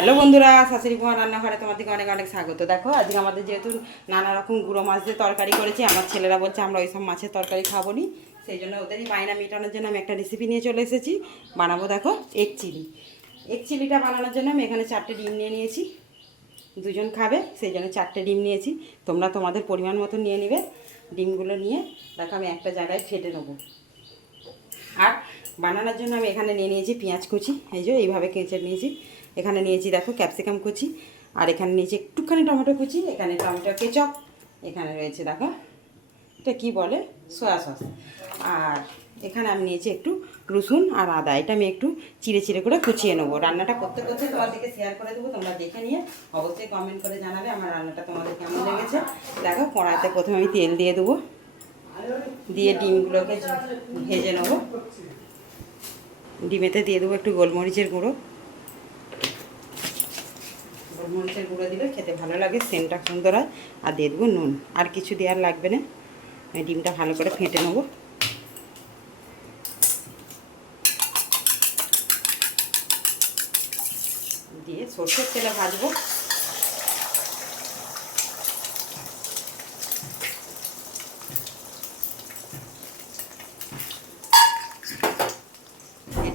Hello বন্ধুরা, শাশুড়ি বৌমা রান্নাঘরে তোমাদেরকে অনেক অনেক স্বাগত। দেখো আজকে আমাদের যেহেতু নানা রকম গুঁড়ো মাছ দিয়ে তরকারি করেছি, আমার ছেলেরা বলছে আমরা ওইসব মাছের তরকারি খাবো নি, সেই জন্য ওদেরই বায়না মেটানোর জন্য আমি একটা রেসিপি নিয়ে চলে এসেছি। বানাবো দেখো এগ চিলি। এগ চিলিটা বানানোর জন্য আমি এখানে 4টে ডিম নিয়ে নিয়েছি। দুজন খাবে সেই জন্য 4টে ডিম নিয়েছি। তোমরা তোমাদের পরিমাণ মতো নিয়ে নেবে। ডিমগুলো নিয়ে দেখো আমি একটা জায়গায় ফেটে নেবো। আর বানানোর জন্য আমি এখানে নিয়ে নিয়েছি পেঁয়াজ কুচি, এই যে এইভাবে কেচে নিয়েছি। এখানে নিয়েছি দেখো ক্যাপসিকাম কুচি, আর এখানে নিয়েছি একটুখানি টমেটো কুচি, এখানে টমেটো কেচপ, এখানে রয়েছে দেখো এটা কী বলে সয়া সস, আর এখানে আমি নিয়েছি একটু রসুন আর আদা। এটা আমি একটু চিড়ে চিড়ে করে কুচিয়ে নেবো। রান্নাটা করতে করতে তোমাদেরকে শেয়ার করে দেবো, তোমরা দেখে নিয়ে অবশ্যই কমেন্ট করে জানাবে আমার রান্নাটা তোমাদের কেমন লেগেছে। দেখো কড়াইতে প্রথমে আমি তেল দিয়ে দেবো, দিয়ে ডিমগুলোকে ভেজে নেবো। ডিমেতে দিয়ে দেবো একটু গোলমরিচের গুঁড়ো। গোলমরিচের গুঁড়ো দিলে খেতে ভালো লাগে, সেন্টটা সুন্দর হয়। আর দিয়ে দেবো নুন, আর কিছু দেওয়ার লাগবে না। ডিমটা ভালো করে ফেটে নেবো। দিয়ে সরষের তেলে ভাজবো।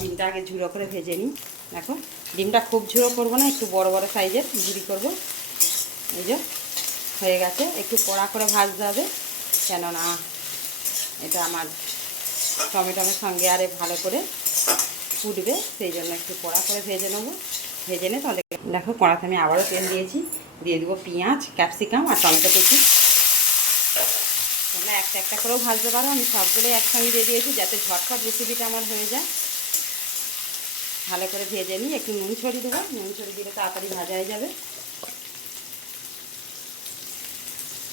ডিমটা আগে ঝুড়ো করে ভেজে নিই। দেখো ডিমটা খুব ঝুড়ো করবো না, একটু বড় বড় সাইজের ঝুড়ি করবো। এই যে হয়ে গেছে, একটু কড়া করে ভাজতে হবে, কেননা এটা আমার টমেটোর সঙ্গে আরে ভালো করে ফুটবে, সেই জন্য একটু কড়া করে ভেজে নেবো। ভেজে নিয়ে তাহলে দেখো কড়াতে আমি আবারও তেল দিয়েছি, দিয়ে দেবো পেঁয়াজ, ক্যাপসিকাম আর টমেটো কুচি। তোমরা একটা একটা করেও ভাজতে পারো, আমি সবগুলোই একসঙ্গে দিয়ে দিয়েছি যাতে ঝটপট রেসিপিটা আমার হয়ে যায়। ভালো করে ভেজে নিই, একটু নুন ছড়িয়ে দেবো, নুন ছড়িয়ে দিলে তাড়াতাড়ি ভাজা হয়ে যাবে।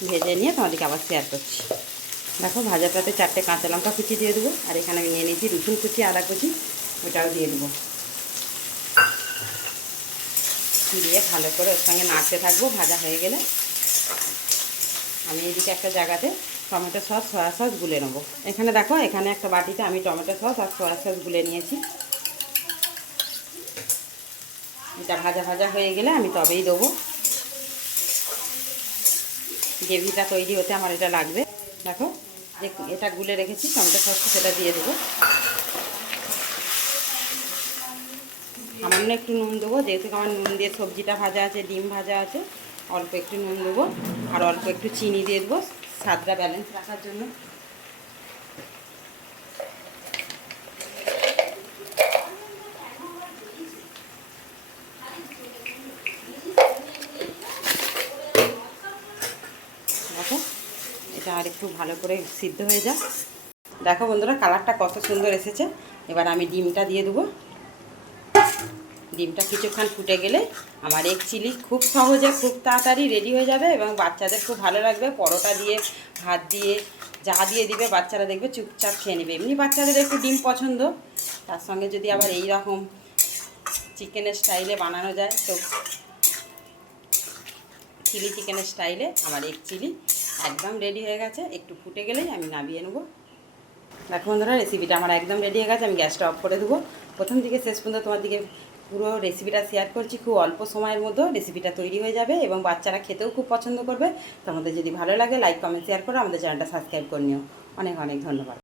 ভেজে নিয়ে তোমাদেরকে আবার শেয়ার করছি। দেখো ভাজাটাতে 4টে কাঁচা লঙ্কা কুচি দিয়ে দেবো, আর এখানে আমি নিয়ে নিয়েছি রসুন কুচি, আদা কুচি, ওটাও দিয়ে দেবো। দিয়ে ভালো করে ওর সঙ্গে নাড়তে থাকবো। ভাজা হয়ে গেলে আমি এদিকে একটা জায়গাতে টমেটো সস, সয়া সস গুলে নেবো। এখানে দেখো এখানে একটা বাটিতে আমি টমেটো সস আর সয়া সস গুলে নিয়েছি। এটা ভাজা ভাজা হয়ে গেলে আমি তবেই দেবো। গ্রেভিটা তৈরি হতে আমার এটা লাগবে। দেখো যে এটা গুলে রেখেছি টমেটো সসটা, সেটা দিয়ে দেবো। সামান্য একটু নুন দেবো, যেহেতু আমার নুন দিয়ে সবজিটা ভাজা আছে, ডিম ভাজা আছে, অল্প একটু নুন দেবো। আর অল্প একটু চিনি দিয়ে দেবো স্বাদটা ব্যালেন্স রাখার জন্য। দেখো এটা আর একটু ভালো করে সিদ্ধ হয়ে যায়। দেখো বন্ধুরা কালারটা কত সুন্দর এসেছে। এবার আমি ডিমটা দিয়ে দেবো। ডিমটা কিছুক্ষণ ফুটে গেলে আমার এগ চিলি খুব সহজে, খুব তাড়াতাড়ি রেডি হয়ে যাবে এবং বাচ্চাদের খুব ভালো লাগবে। পরোটা দিয়ে, ভাত দিয়ে, যা দিয়ে দিবে বাচ্চারা দেখবে চুপচাপ খেয়ে নেবে। এমনি বাচ্চাদের একটু ডিম পছন্দ, তার সঙ্গে যদি আবার এই রকম চিকেনের স্টাইলে বানানো যায় তো চিলি চিকেনের স্টাইলে আমার এগ চিলি একদম রেডি হয়ে গেছে। একটু ফুটে গেলেই আমি নামিয়ে নেবো। দেখো বন্ধুরা রেসিপিটা আমার একদম রেডি হয়ে গেছে। আমি গ্যাসটা অফ করে দেবো। প্রথম থেকে শেষ পর্যন্ত তোমার দিকে পুরো রেসিপিটা শেয়ার করছি। খুব অল্প সময়ের মধ্যে রেসিপিটা তৈরি হয়ে যাবে এবং বাচ্চারা খেতেও খুব পছন্দ করবে। তোমাদের যদি ভালো লাগে লাইক, কমেন্ট, শেয়ার করো। আমাদের চ্যানেলটা সাবস্ক্রাইব করে নিও। অনেক অনেক ধন্যবাদ।